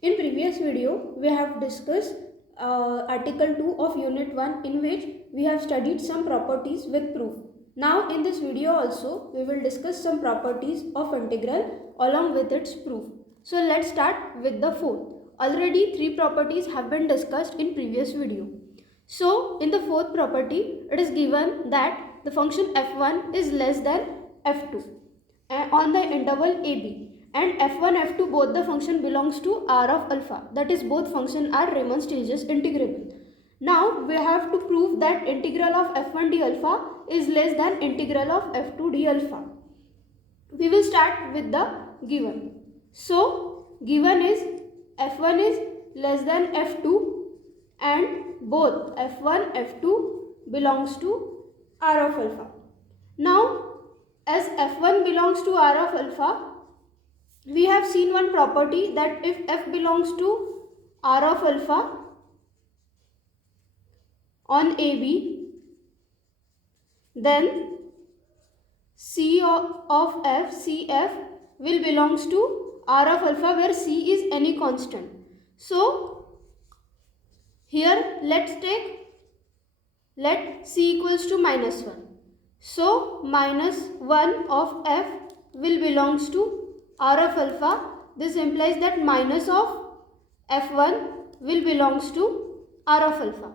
In previous video, we have discussed Article 2 of Unit 1, in which we have studied some properties with proof. Now in this video also, we will discuss some properties of integral along with its proof. So let's start with the fourth. Already 3 properties have been discussed in previous video. So in the fourth property, it is given that the function f1 is less than f2 on the interval ab, and f1 f2 both the function belongs to R of alpha, that is both function are Riemann-Stieltjes integrable. Now we have to prove that integral of f1 d alpha is less than integral of f2 d alpha. We will start with the given. So given is f1 is less than f2 and both f1 f2 belongs to R of alpha. Now as f1 belongs to R of alpha, we have seen one property that if f belongs to R of alpha on AB, then C of f, Cf will belongs to R of alpha where C is any constant. So here let C equals to minus 1. So minus 1 of f will belongs to R of alpha. This implies that minus of f1 will belongs to R of alpha.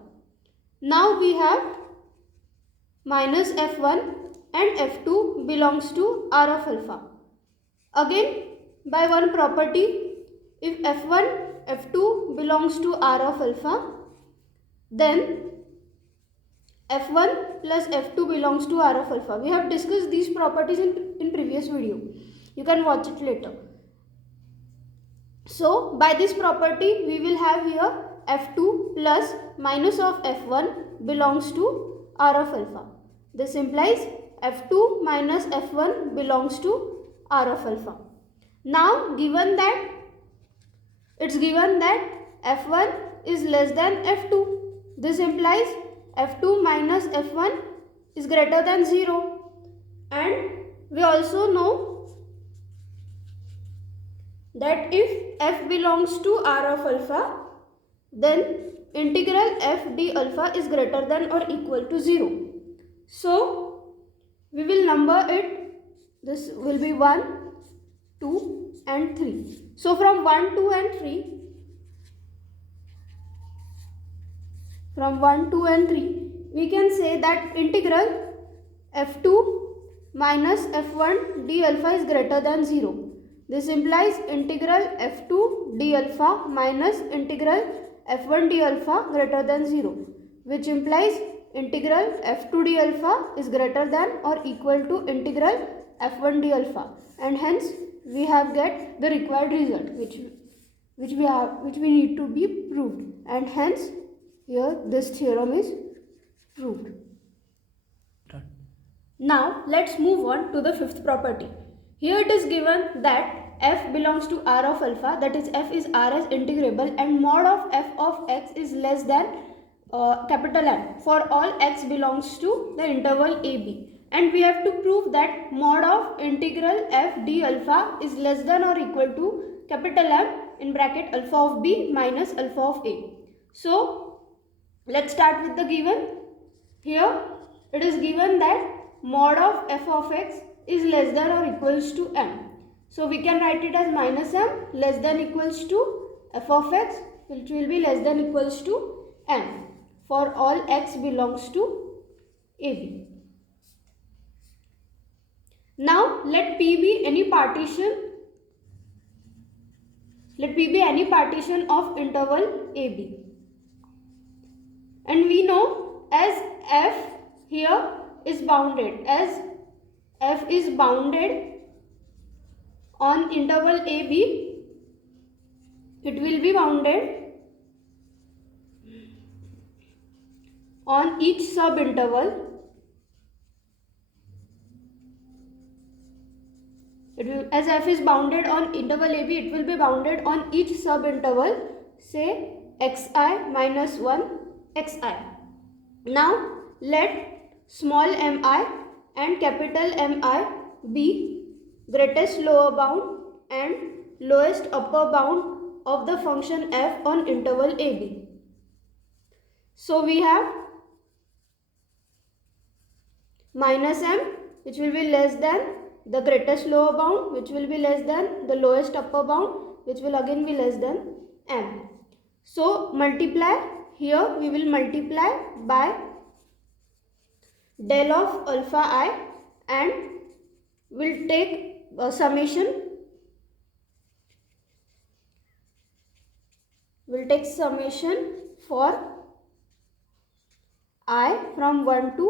Now we have minus f1 and f2 belongs to R of alpha. Again, by one property, if f1 f2 belongs to R of alpha, then f1 plus f2 belongs to R of alpha. We have discussed these properties in previous video. You can watch it later. So by this property, we will have here f2 plus minus of f1 belongs to R of alpha. This implies f2 minus f1 belongs to R of alpha. Now given that f1 is less than f2, this implies f2 minus f1 is greater than 0, and we also know that if f belongs to R of alpha, then integral f d alpha is greater than or equal to 0. So we will number it. This will be 1, 2 and 3. So from 1, 2 and 3, we can say that integral f2 minus f1 d alpha is greater than 0. This implies integral f2 d alpha minus integral f1 d alpha greater than 0, which implies integral f2 d alpha is greater than or equal to integral f1 d alpha, and hence we have get the required result which we need to be proved, and hence here this theorem is proved. Now let's move on to the fifth property. Here it is given that f belongs to R of alpha, that is f is R as integrable, and mod of f of x is less than capital M for all x belongs to the interval AB. And we have to prove that mod of integral f d alpha is less than or equal to capital M in bracket alpha of b minus alpha of a. So let's start with the given. Here it is given that mod of f of x is less than or equals to m. So we can write it as minus m less than equals to f of x, which will be less than equals to m for all x belongs to AB. Now let P be any partition. Let P be any partition of interval AB. And we know as f here is bounded, as f is bounded on interval AB, it will be bounded on each subinterval. As f is bounded on interval AB, it will be bounded on each subinterval, say xi minus 1 xi. Now let small mi and capital Mi be greatest lower bound and lowest upper bound of the function f on interval ab. So we have minus m, which will be less than the greatest lower bound, which will be less than the lowest upper bound, which will again be less than m. So multiply, here we will multiply by del of alpha I and will take summation. Will take summation for I from 1 to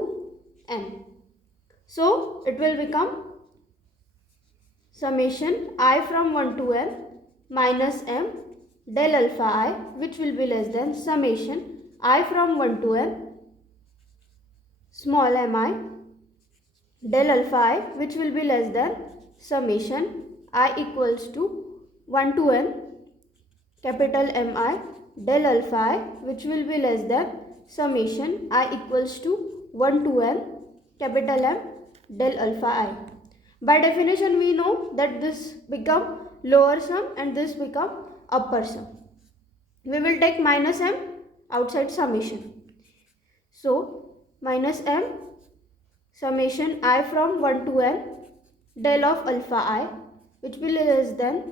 n. So it will become summation I from 1 to n minus m del alpha I, which will be less than summation I from 1 to n small mi del alpha I, which will be less than summation I equals to 1 to n capital Mi del alpha I, which will be less than summation I equals to 1 to n capital M del alpha I. By definition we know that this become lower sum and this become upper sum. We will take minus m outside summation. So minus m summation I from 1 to n del of alpha I, which will be less than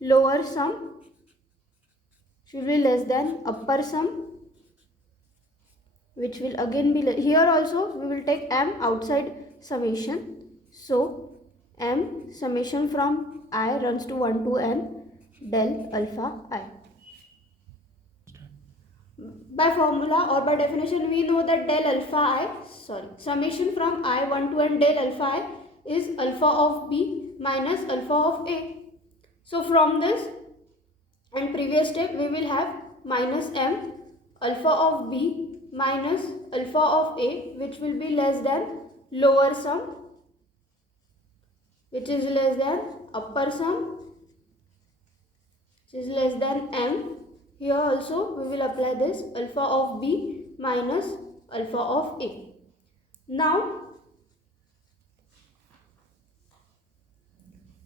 lower sum, should be less than upper sum, which will again be here also we will take m outside summation. So m summation from I runs to 1 to n del alpha I. By formula or by definition we know that del alpha I, summation from I 1 to n del alpha I is alpha of b minus alpha of a. So from this and previous step we will have minus m alpha of b minus alpha of a, which will be less than lower sum, which is less than upper sum, which is less than m. Here also we will apply this alpha of b minus alpha of a. Now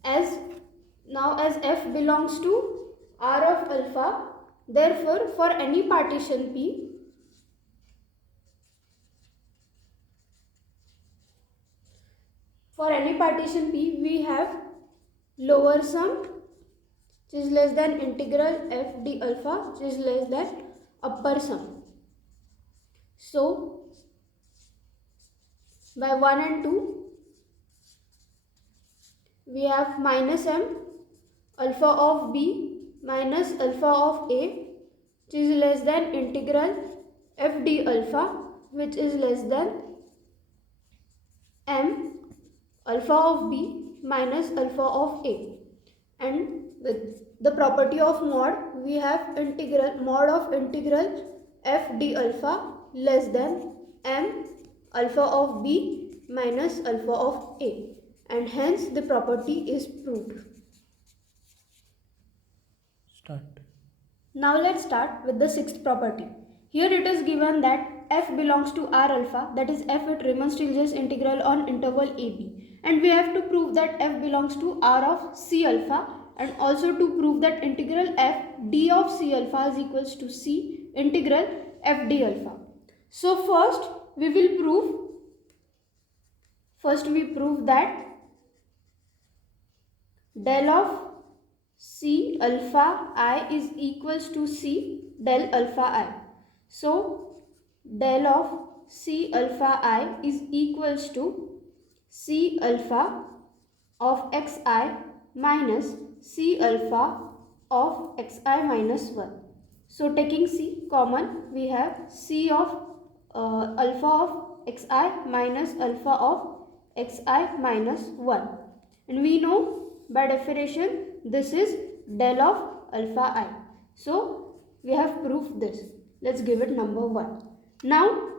as f belongs to R of alpha, therefore for any partition P, we have lower sum, which is less than integral f d alpha, which is less than upper sum. So by 1 and 2 we have minus m alpha of b minus alpha of a, which is less than integral f d alpha, which is less than m alpha of b minus alpha of a. And with the property of mod, we have mod of integral f d alpha less than m alpha of b minus alpha of a, and hence the property is proved. Start. Now let's start with the sixth property. Here it is given that f belongs to R alpha, that is f with Riemann-Stieltjes integral on interval ab, and we have to prove that f belongs to R of C alpha, and also to prove that integral f d of C alpha is equals to C integral f d alpha. So first we prove that del of C alpha I is equals to C del alpha I. So del of C alpha I is equals to C alpha of xi minus C alpha of xi minus 1. So taking C common, we have C of alpha of xi minus alpha of xi minus 1. And we know by definition this is del of alpha I. So we have proved this. Let's give it number 1. Now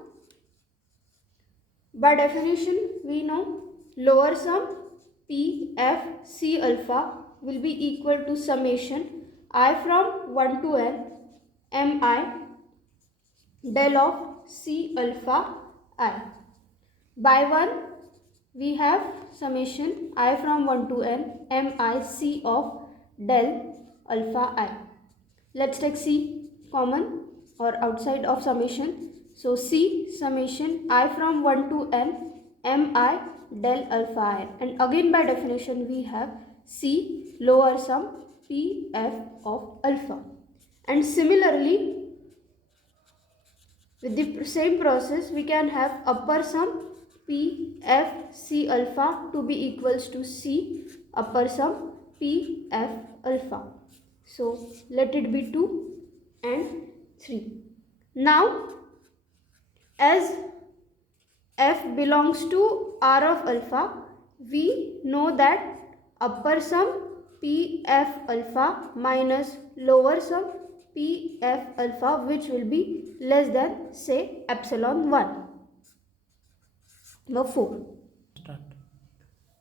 by definition we know lower sum P f C alpha will be equal to summation I from 1 to n mi del of C alpha I. By 1 we have summation I from 1 to n mi C of del alpha I. Let's take C common or outside of summation. So C summation I from 1 to n mi del alpha I, and again by definition we have C lower sum P f of alpha. And similarly with the same process we can have upper sum P f C alpha to be equals to C upper sum P f alpha. So let it be 2 and 3. Now as f belongs to R of alpha, we know that upper sum P f alpha minus lower sum P f alpha, which will be less than say epsilon 1. Number 4. Start.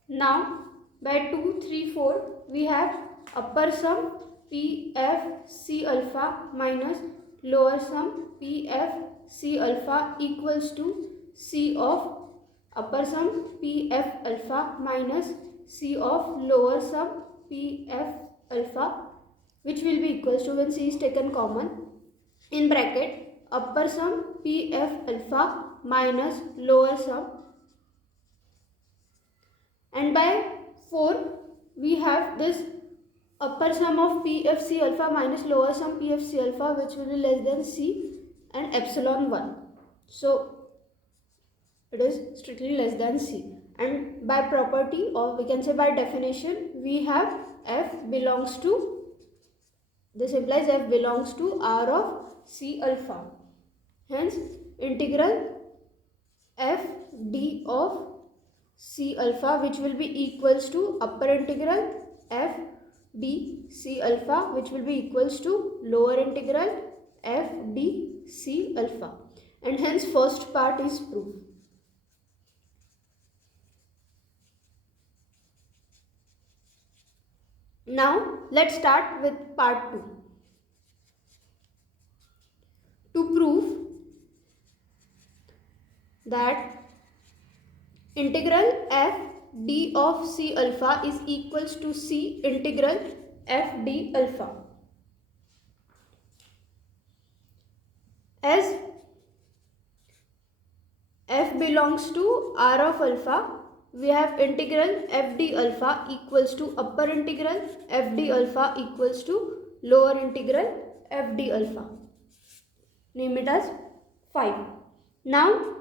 Now by 2, 3, 4 we have upper sum P f C alpha minus lower sum P f C alpha equals to C of upper sum P f alpha minus C of lower sum P f alpha, which will be equals to, when C is taken common, in bracket upper sum P f alpha minus lower sum, and by 4 we have this upper sum of P f C alpha minus lower sum P f C alpha, which will be less than C and epsilon 1. So it is strictly less than C, and by property, or we can say by definition, we have f belongs to, this implies f belongs to R of C alpha. Hence integral f d of C alpha, which will be equals to upper integral f d C alpha, which will be equals to lower integral f d C alpha, and hence first part is proved. Now let's start with part 2. To prove that integral f d of C alpha is equals to C integral f d alpha. As f belongs to R of alpha, we have integral f d alpha equals to upper integral f d alpha equals to lower integral f d alpha. Name it as 5. Now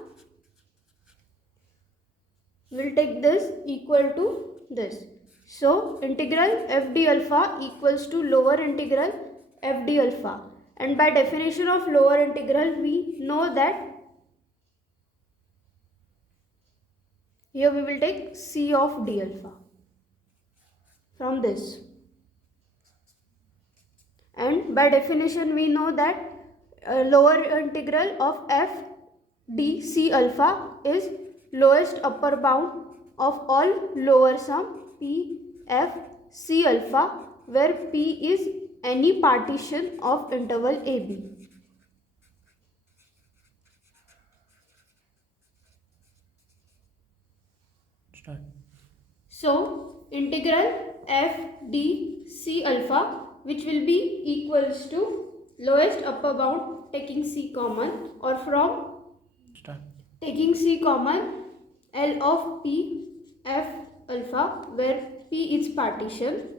we'll take this equal to this. So integral f d alpha equals to lower integral f d alpha, and by definition of lower integral we know that here we will take C of d alpha from this, and by definition we know that lower integral of f d C alpha is lowest upper bound of all lower sum P f C alpha, where P is any partition of interval AB. Start. So integral f d C alpha, which will be equals to lowest upper bound taking C common, or from Start. taking C common, L of P f alpha, where P is partition.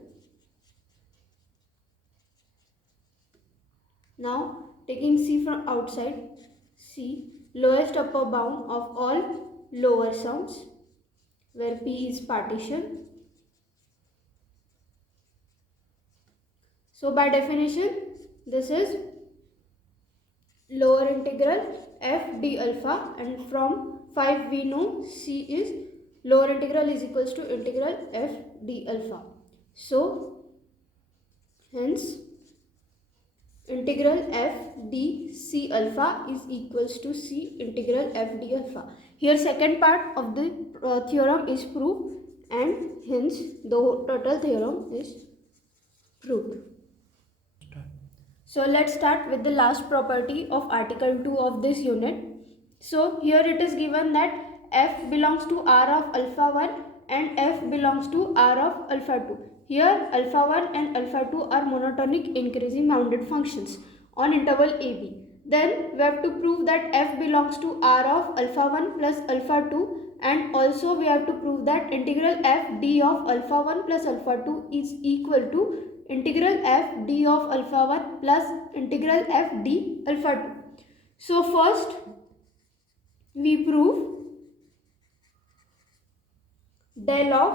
Now taking C from outside, C lowest upper bound of all lower sums, where P is partition. So by definition this is lower integral f d alpha, and from 5 we know C is lower integral is equals to integral f d alpha. So hence integral f d C alpha is equals to C integral f d alpha. Here second part of the theorem is proved, and hence the total theorem is proved. Start. So let's start with the last property of article 2 of this unit. So here it is given that f belongs to R of alpha 1 and f belongs to R of alpha 2. Here alpha 1 and alpha 2 are monotonic increasing bounded functions on interval AB. Then we have to prove that f belongs to R of alpha 1 plus alpha 2, and also we have to prove that integral f d of alpha 1 plus alpha 2 is equal to integral f d of alpha 1 plus integral f d alpha 2. So first we prove del of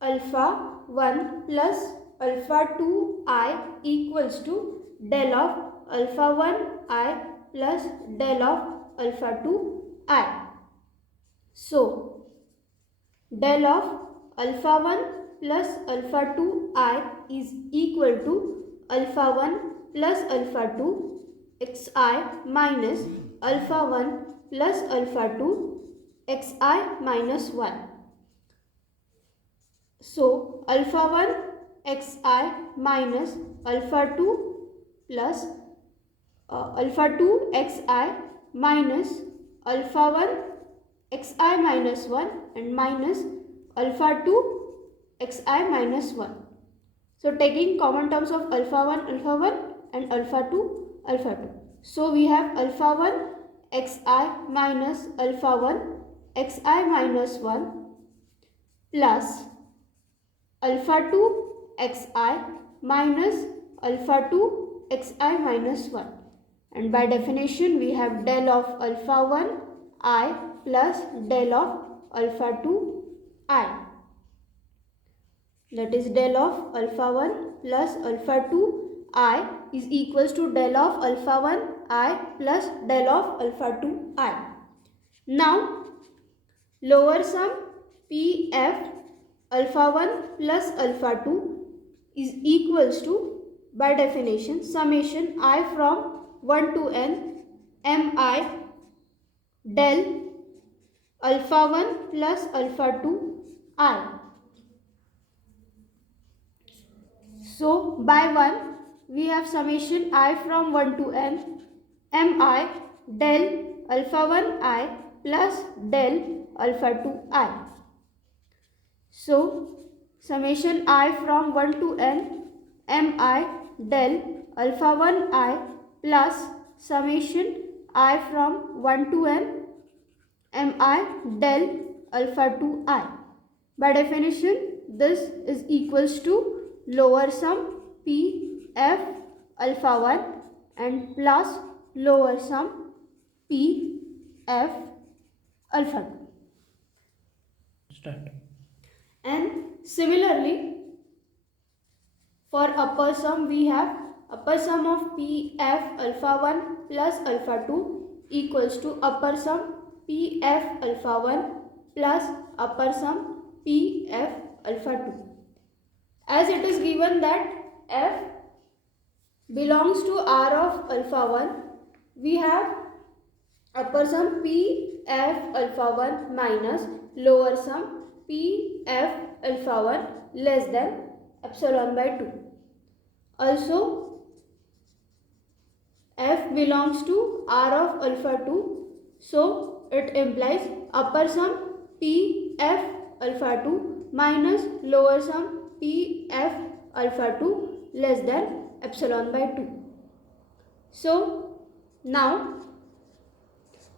alpha 1 plus alpha 2 I equals to del of alpha 1 I plus del of alpha 2 I. So del of alpha 1 plus alpha 2 I is equal to alpha 1 plus alpha 2 xi minus alpha 1 plus alpha 2 xi minus 1. So alpha 1 xi minus alpha 2 plus alpha 2 xi minus alpha 1 xi minus 1 and minus alpha 2 xi minus 1. So taking common terms of alpha 1 and alpha 2 alpha 2. So we have alpha 1 xi minus alpha 1 xi minus 1 plus alpha 2 xi minus alpha 2 xi minus 1, and by definition we have del of alpha 1 I plus del of alpha 2 I, that is del of alpha 1 plus alpha 2 I is equals to del of alpha 1 I plus del of alpha 2 I. Now lower sum pf alpha 1 plus alpha 2 is equals to, by definition, summation I from 1 to n mi del alpha 1 plus alpha 2 I. So by 1 we have summation I from 1 to n mi del alpha 1 I plus del alpha 2 I. So summation I from 1 to n mi del alpha 1 I plus summation I from 1 to n mi del alpha 2 I. By definition this is equals to lower sum p f alpha 1 and plus lower sum p f alpha 2. Start. And similarly for upper sum we have upper sum of p f alpha 1 plus alpha 2 equals to upper sum p f alpha 1 plus upper sum p f alpha 2. As it is given that f belongs to R of alpha 1, we have upper sum p f alpha 1 minus lower sum p f alpha 1 less than epsilon by 2. Also f belongs to R of alpha 2, so it implies upper sum p f alpha 2 minus lower sum p f alpha 2 less than epsilon by 2. So now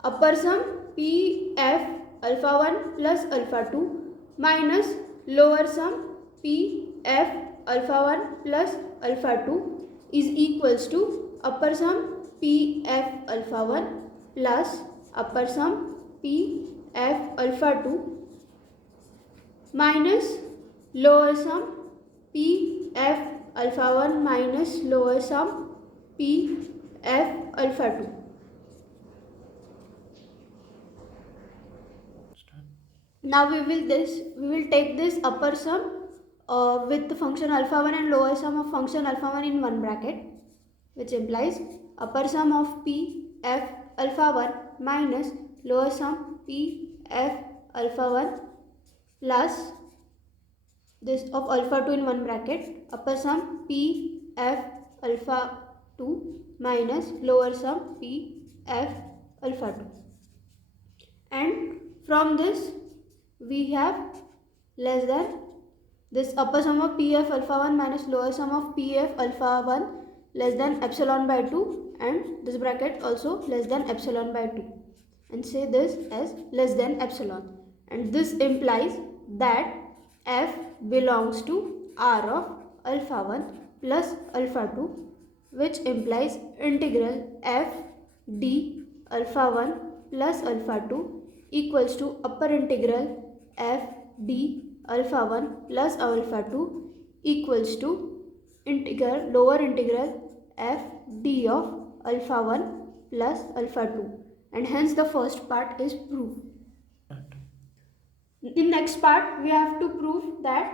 upper sum p f alpha 1 plus alpha 2 minus lower sum p f alpha 1 plus alpha 2 is equals to upper sum p f alpha 1 plus upper sum p f alpha 2 minus lower sum p f alpha 1 minus lower sum p f alpha 2. Now we will take this upper sum with the function alpha 1 and lower sum of function alpha 1 in one bracket, which implies upper sum of p f alpha 1 minus lower sum p f alpha 1 plus this of alpha 2 in one bracket, upper sum p f alpha 2 minus lower sum p f alpha 2, and from this we have less than this upper sum of Pf alpha 1 minus lower sum of Pf alpha 1 less than epsilon by 2, and this bracket also less than epsilon by 2, and say this as less than epsilon, and this implies that f belongs to R of alpha 1 plus alpha 2, which implies integral f d alpha 1 plus alpha 2 equals to upper integral f d alpha 1 plus alpha 2 equals to lower integral f d of alpha 1 plus alpha 2, and hence the first part is proved. In next part we have to prove that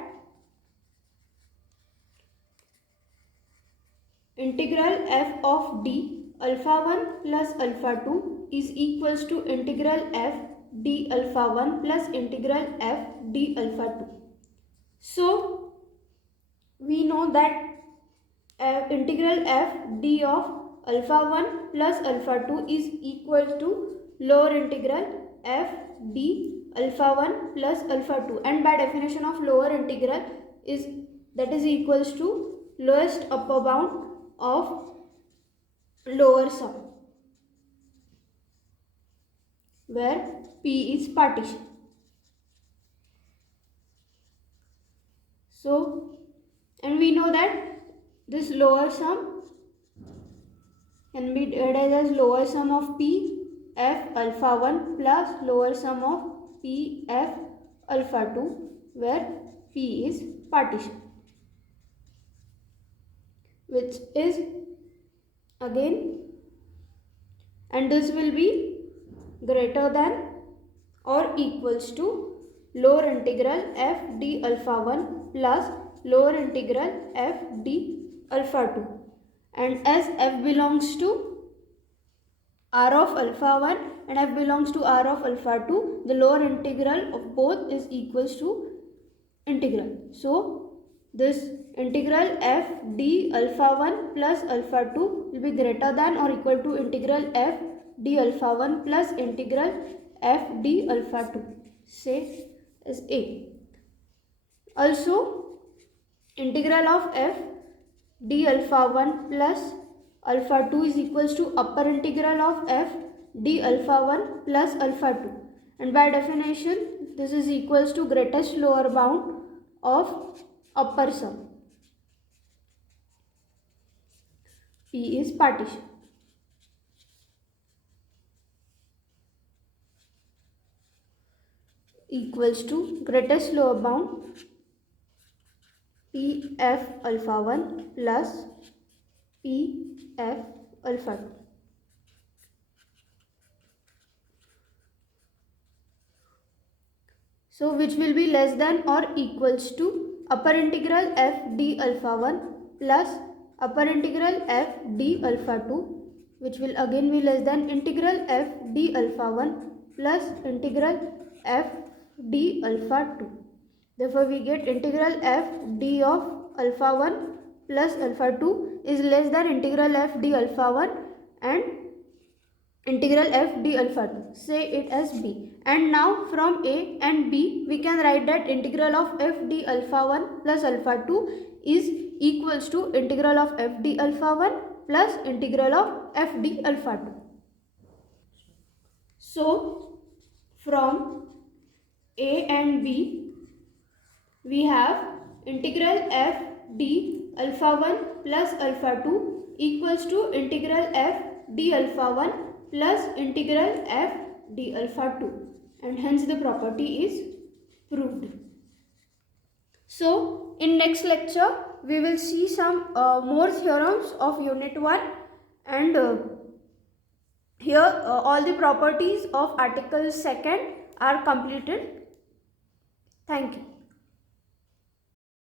integral f of d alpha 1 plus alpha 2 is equals to integral f d alpha 1 plus integral f d alpha 2. So we know that integral f d of alpha 1 plus alpha 2 is equal to lower integral f d alpha 1 plus alpha 2, and by definition of lower integral is that is equals to lowest upper bound of lower sum, where P is partition. So, and we know that this lower sum can be divided as lower sum of P f alpha 1 plus lower sum of P f alpha 2, where P is partition, which is again, and this will be greater than or equals to lower integral f d alpha 1 plus lower integral f d alpha 2, and as f belongs to R of alpha 1 and f belongs to R of alpha 2, the lower integral of both is equals to integral. So this integral f d alpha 1 plus alpha 2 will be greater than or equal to integral f d alpha 1 plus integral f d alpha 2, say as A. Also integral of f d alpha 1 plus alpha 2 is equals to upper integral of f d alpha 1 plus alpha 2, and by definition this is equals to greatest lower bound of upper sum. P is partition. Equals to greatest lower bound P f alpha 1 plus P f alpha 2. So which will be less than or equals to upper integral f d alpha 1 plus upper integral f d alpha 2, which will again be less than integral f d alpha 1 plus integral f d alpha 2. Therefore we get integral f d of alpha 1 plus alpha 2 is less than integral f d alpha 1 and integral f d alpha 2, say it as B. And now from A and B we can write that integral of f d alpha 1 plus alpha 2 is equals to integral of f d alpha 1 plus integral of f d alpha 2. So from A and B we have integral f d alpha 1 plus alpha 2 equals to integral f d alpha 1 plus integral f d alpha 2, and hence the property is proved. So in next lecture we will see some more theorems of unit 1, and here all the properties of article 2nd are completed. Thank you.